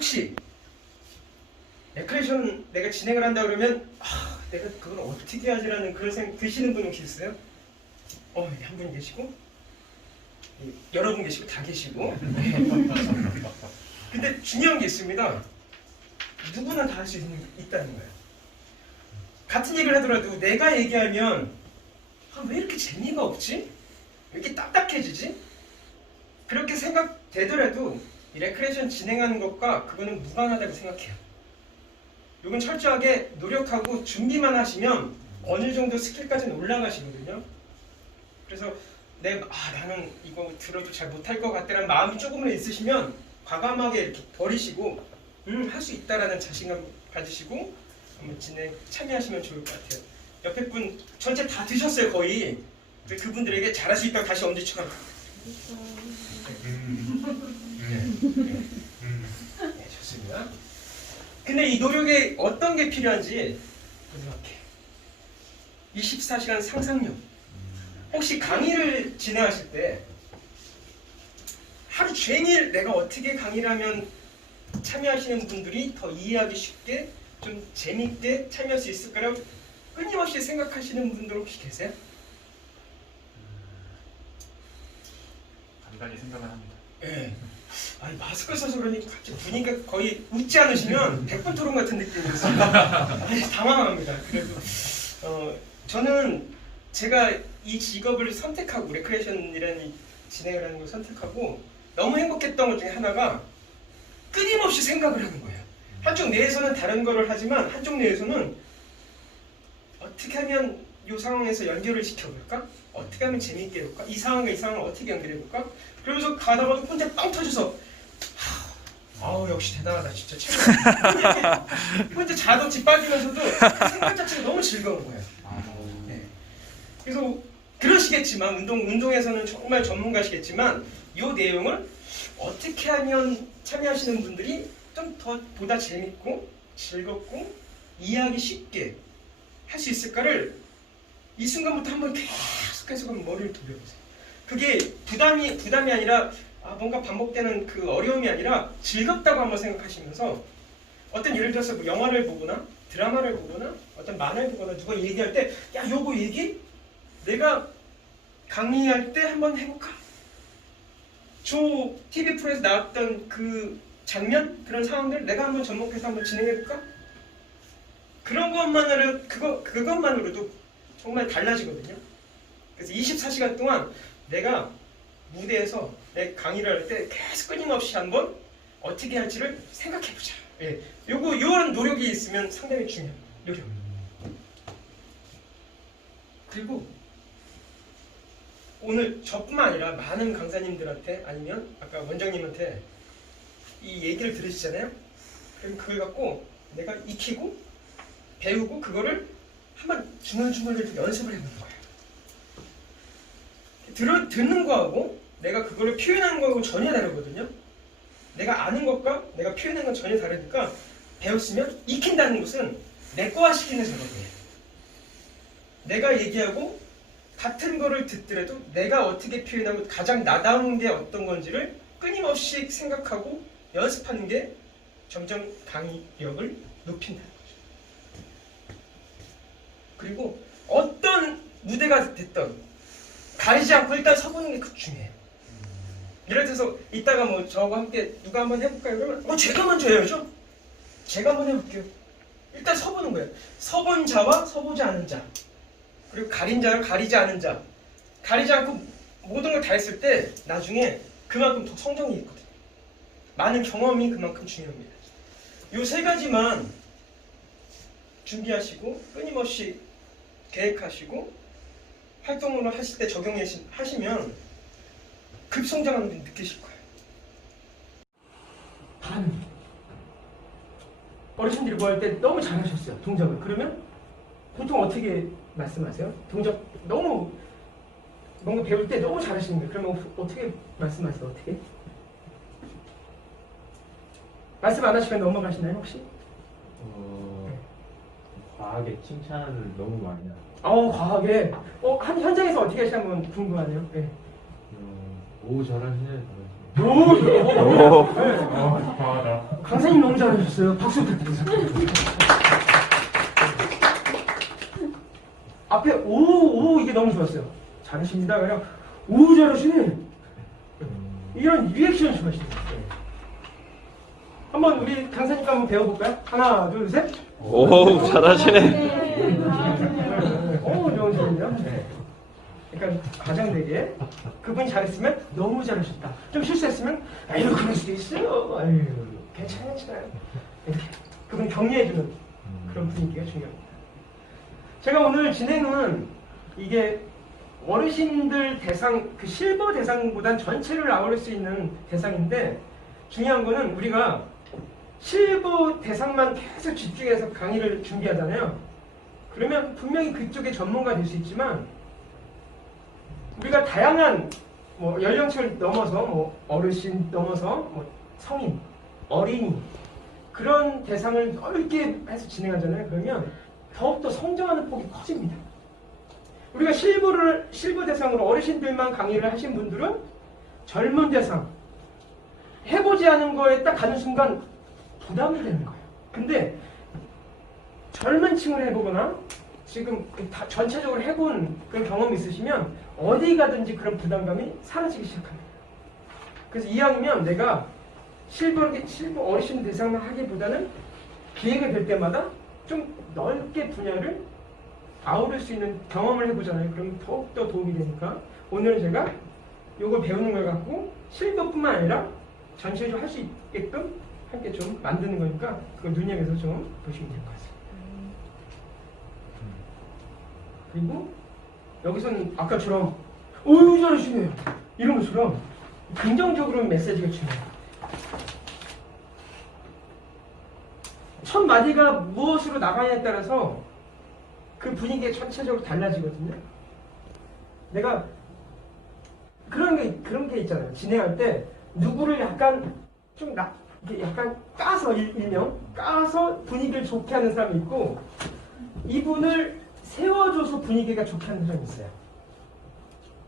혹시 레크레이션 내가 진행을 한다 그러면 아, 내가 그걸 어떻게 하지라는 그런 생각 드시는 분 혹시 있어요? 어, 한 분 계시고 예, 여러 분 계시고 다 계시고 근데 중요한 게 있습니다. 누구나 다 할 수 있다는 거예요. 같은 얘기를 하더라도 내가 얘기하면 아, 왜 이렇게 재미가 없지? 왜 이렇게 딱딱해지지? 그렇게 생각되더라도 이 레크레이션 진행하는 것과 그거는 무관하다고 생각해요. 이건 철저하게 노력하고 준비만 하시면 어느 정도 스킬까지는 올라가시거든요. 그래서 내, 아, 나는 이거 들어도 잘 못할 것 같다는 마음이 조금은 있으시면 과감하게 이렇게 버리시고, 음, 할 수 있다라는 자신감 가지시고, 한번 진행 참여하시면 좋을 것 같아요. 옆에 분 전체 다 드셨어요, 거의. 그분들에게 잘할 수 있다고 다시 엄지척 네, 좋습니다. 근데 이 노력에 어떤 게 필요한지 생각해. 24시간 상상력. 혹시 강의를 진행하실 때 하루 종일 내가 어떻게 강의를 하면 참여하시는 분들이 더 이해하기 쉽게 좀 재밌게 참여할 수 있을까라고 끊임없이 생각하시는 분들 혹시 계세요? 간단히 생각을 합니다. 마스크 써서 그러니 갑자기 분위기가 거의 웃지 않으시면 백분 토론 같은 느낌이었어요. 아니 당황합니다. 그래도 어, 저는 제가 이 직업을 선택하고 레크레이션이라는 이 진행을 하는 걸 선택하고 너무 행복했던 것 중에 하나가 끊임없이 생각을 하는 거예요. 한쪽 내에서는 다른 거를 하지만 한쪽 내에서는 어떻게 하면 이 상황에서 연결을 시켜볼까? 어떻게 하면 재미있게 해볼까? 이 상황과 이 상황을 어떻게 연결해볼까? 그러면서 가다가 혼자 빵 터져서 하, 아우 역시 대단하다 진짜 최고다 혼자 빠지면서도 그 생각 자체가 너무 즐거운 거예요 네. 그래서 그러시겠지만 운동, 운동에서는 정말 전문가시겠지만 이 내용을 어떻게 하면 참여하시는 분들이 좀 더 보다 재밌고 즐겁고 이해하기 쉽게 할 수 있을까를 이 순간부터 한번 계속해서 머리를 돌려보세요. 그게 부담이 부담이 아니라 아, 뭔가 반복되는 그 어려움이 아니라 즐겁다고 한번 생각하시면서 어떤 예를 들어서 뭐 영화를 보거나 드라마를 보거나 어떤 만화를 보거나 누가 얘기할 때 야 요거 얘기 내가 강의할 때 한번 해볼까? 저 TV 프로에서 나왔던 그 장면 그런 상황들 내가 한번 접목해서 한번 진행해볼까? 그런 것만으로 그거 그것만으로도 정말 달라지거든요. 그래서 24시간 동안 내가 무대에서 내 강의를 할 때 계속 끊임없이 한번 어떻게 할지를 생각해보자. 예, 요거 이런 노력이 있으면 상당히 중요해요. 노력. 그리고 오늘 저뿐만 아니라 많은 강사님들한테 아니면 아까 원장님한테 이 얘기를 들으시잖아요. 그럼 그걸 갖고 내가 익히고 배우고 그거를 한번 좀 연습을 해보는 거예요. 들어, 듣는 거하고 내가 그거를 표현하는 거하고 전혀 다르거든요. 내가 아는 것과 내가 표현하는 건 전혀 다르니까 배웠으면 익힌다는 것은 내꺼화시키는 작업이에요. 내가 얘기하고 같은 거를 듣더라도 내가 어떻게 표현하면 가장 나다운 게 어떤 건지를 끊임없이 생각하고 연습하는 게 점점 강의력을 높인다는 거죠. 그리고 어떤 무대가 됐던 가리지 않고 일단 서보는 게그 중요해요. 예를 들어서 이따가 뭐 저하고 함께 누가 한번 해볼까요? 그러면 어 제가 먼저 해야죠. 제가 한번 해볼게요. 일단 서보는 거예요. 서본 자와 서보지 않은 자 그리고 가린 자와 가리지 않은 자 가리지 않고 모든 걸 다 했을 때 나중에 그만큼 더 성장이 있거든요. 많은 경험이 그만큼 중요합니다. 이 세 가지만 준비하시고 끊임없이 계획하시고 활동을 하실 때 적용하시면 급성장하는 걸 느끼실 거예요. 반 어르신들이 뭐 할 때 너무 잘하셨어요 동작을 그러면 보통 어떻게 말씀하세요? 동작 너무 뭔가 배울 때 너무 잘하시는 거예요. 그러면 어떻게 말씀하세요? 어떻게? 말씀 안 하시면 넘어가시나요 혹시? 어, 과하게 칭찬을 너무 많이 하고 어 과하게 어, 한 현장에서 어떻게 하시나 한번 궁금하네요. 네. 어, 오 잘하시네 잘하시네 오. 네. 아, 과하다. 강사님 너무 잘하셨어요. 박수 부탁드립니다. 앞에 오, 오 이게 너무 좋았어요. 잘하십니다. 그냥 오 잘하시네. 이런 리액션 좋아하시네요. 한번 우리 강사님 한번 배워볼까요? 하나, 둘, 셋. 오 잘하시네. 그러니까 가장되게 그분이 잘했으면 너무 잘하셨다. 좀 실수했으면 아유 그럴 수도 있어요. 아유 괜찮아요, 괜찮아요. 이렇게 그분 격려해주는 그런 분위기가 중요합니다. 제가 오늘 진행은 이게 어르신들 대상 그 실버 대상보단 전체를 아우를 수 있는 대상인데 중요한 거는 우리가 실버 대상만 계속 집중해서 강의를 준비하잖아요. 그러면 분명히 그쪽에 전문가 될 수 있지만 우리가 다양한 뭐 연령층을 넘어서 뭐 어르신 넘어서 뭐 성인, 어린이 그런 대상을 넓게 해서 진행하잖아요. 그러면 더욱더 성장하는 폭이 커집니다. 우리가 실버를 실버 대상으로 어르신들만 강의를 하신 분들은 젊은 대상 해보지 않은 거에 딱 가는 순간 부담이 되는 거예요. 근데 젊은 층을 해보거나 지금 그다 전체적으로 해본 그런 경험이 있으시면 어디 가든지 그런 부담감이 사라지기 시작합니다. 그래서 이왕이면 내가 실버, 실버 어르신 대상만 하기보다는 기회가 될 때마다 좀 넓게 분야를 아우를 수 있는 경험을 해보잖아요. 그럼 더욱더 도움이 되니까 오늘은 제가 이걸 배우는 걸 갖고 실버뿐만 아니라 전체적으로 할 수 있게끔 함께 좀 만드는 거니까 그걸 눈여겨서 좀 보시면 될 것 같습니다. 그리고 여기서는 아까처럼 어유 잘하시네요 이런 것처럼 긍정적으로 메시지가 중요해요. 첫 마디가 무엇으로 나가냐에 따라서 그 분위기가 전체적으로 달라지거든요. 내가 그런 게 그런 게 있잖아요. 진행할 때 누구를 약간 좀 나, 약간 까서 일, 일명 까서 분위기를 좋게 하는 사람이 있고 이분을 세워줘서 분위기가 좋게 하는 사람이 있어요.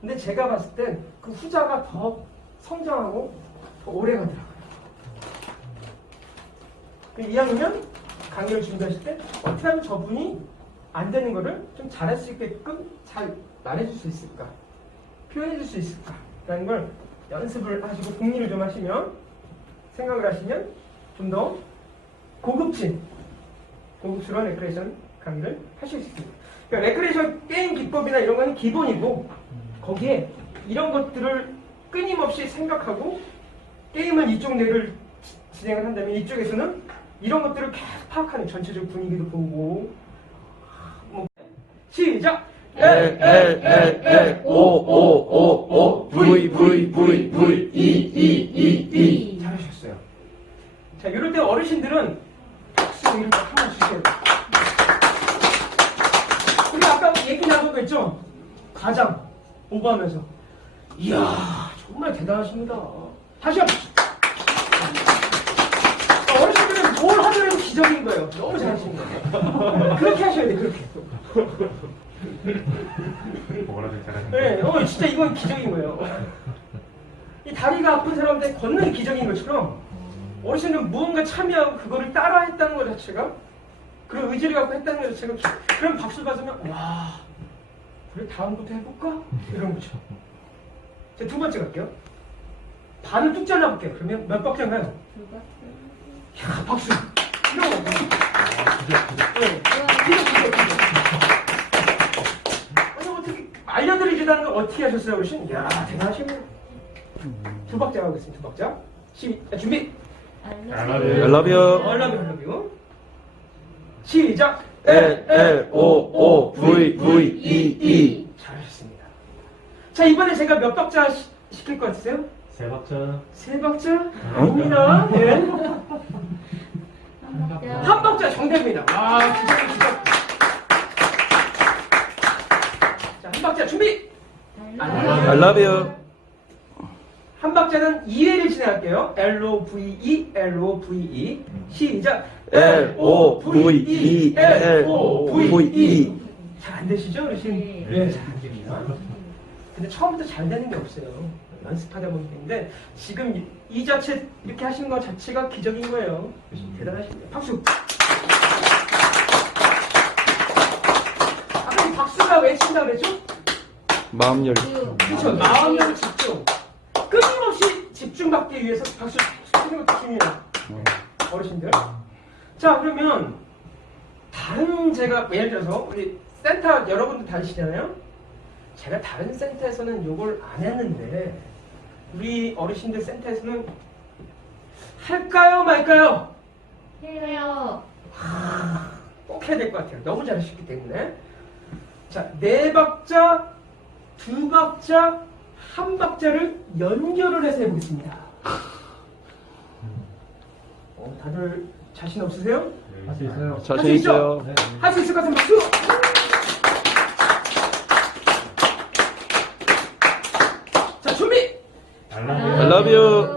근데 제가 봤을 땐 그 후자가 더 성장하고 더 오래 가더라고요. 그 이왕이면 강의를 준비하실 때 어떻게 하면 저분이 안 되는 거를 좀 잘할 수 있게끔 잘 말해줄 수 있을까? 표현해줄 수 있을까? 라는 걸 연습을 하시고 공리를 좀 하시면 생각을 하시면 좀 더 고급진 고급스러운 레크레이션 강의를 하실 수 있습니다. 그러니까 레크레이션 게임 기법이나 이런 거는 기본이고 거기에 이런 것들을 끊임없이 생각하고 게임을 이쪽 뇌를 지- 진행을 한다면 이쪽에서는 이런 것들을 계속 파악하는 전체적 분위기도 보고 뭐 시작 O V V V V E 잘하셨어요. 자, 이럴 때 어르신들은 박수 이렇게 한번 주세요. 얘기 거 있죠? 가장 오버하면서 이야 정말 대단하십니다. 다시 한번. 자, 어르신들은 뭘 하더라도 기적인 거예요. 너무 잘하시는 거예요. 그렇게 하셔야 돼, 그렇게. 뭐라도 잘하는 네, 어, 진짜 이건 기적인 거예요. 이 다리가 아픈 사람한테 걷는 기적인 것처럼 어르신은 무언가 참여하고 그거를 따라 했다는 것 자체가 그런 의지를 갖고 했다는 것 자체가 기- 그럼 박수 받으면 와 그래 다음부터 해볼까? 이런 거죠. 자, 두 번째 갈게요. 반을 뚝 잘라볼게요. 그러면 몇 박자인가요? 야, 박수. 이런 거. 네. 기적, 기적, 기적. 아니 어떻게 알려드리지도 않는 걸 어떻게 하셨어요 어르신? 이야 대단하시네요 두 박자 가겠습니다 두 박자 시, 아, 준비 love you 얼라뷰 얼라뷰 시작. L L O O V V E E. 잘하셨습니다. 자 이번에 제가 몇 박자 시, 시킬 것 같으세요? 세 박자. 세 박자? 아닙니다. 예. 한 박자. 한 박자 정답입니다. 와 기적 기적 자한 박자 준비. I love you 한 박자는 2회를 진행할게요. L O V E L O V E 시작. L O V E L O V E 잘 안 되시죠, 어르신? 네. 네, 잘안 됩니다. 근데 처음부터 잘 되는 게 없어요. 연습하다 보면 되는데 지금 이, 이 자체 이렇게 하신 것 자체가 기적인 거예요. 대단하십니다. 박수. 아까 이 박수가 왜 친다 그랬죠? 마음 열. 그렇죠. 마음으로 집중. 집중받기 위해서 박수 치는 것도 중요해요. 어르신들. 자, 그러면 다른 제가 예를 들어서 우리 센터 여러분들 다니시잖아요. 제가 다른 센터에서는 요걸 안 했는데 우리 어르신들 센터에서는 할까요, 말까요? 해요. 꼭 해야 될 것 같아요. 너무 잘하셨기 때문에. 자, 네 박자, 두 박자, 한 박자를 연결을 해서 해보겠습니다. 어, 다들 자신 없으세요? 할수 있어요. 자신 할수 있죠? 있어요. 네. 할 수 있을 것 같으면 박수! 자, 준비! I love you. 시작!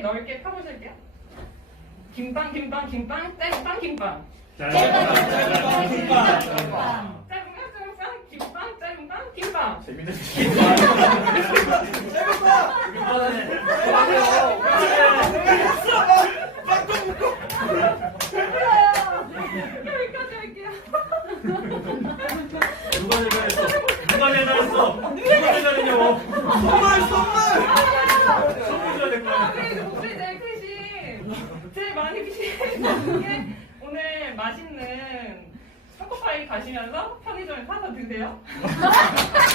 넓게 펴보실게요. 김빵 김빵 김빵 짤빵 김빵 빵. 짧은 짧은 빵 김빵 짧은 빵 김빵 여기까지 할게요. 누가 대단했어? 누가 대단했어? 누가 대단했냐고? 선물 선물! 선물 줘야 될 거야. 아, 왜 목소리 제일 크신 제일 많이 크신 분께 오늘 맛있는 초코파이 가시면서 편의점에 사서 드세요.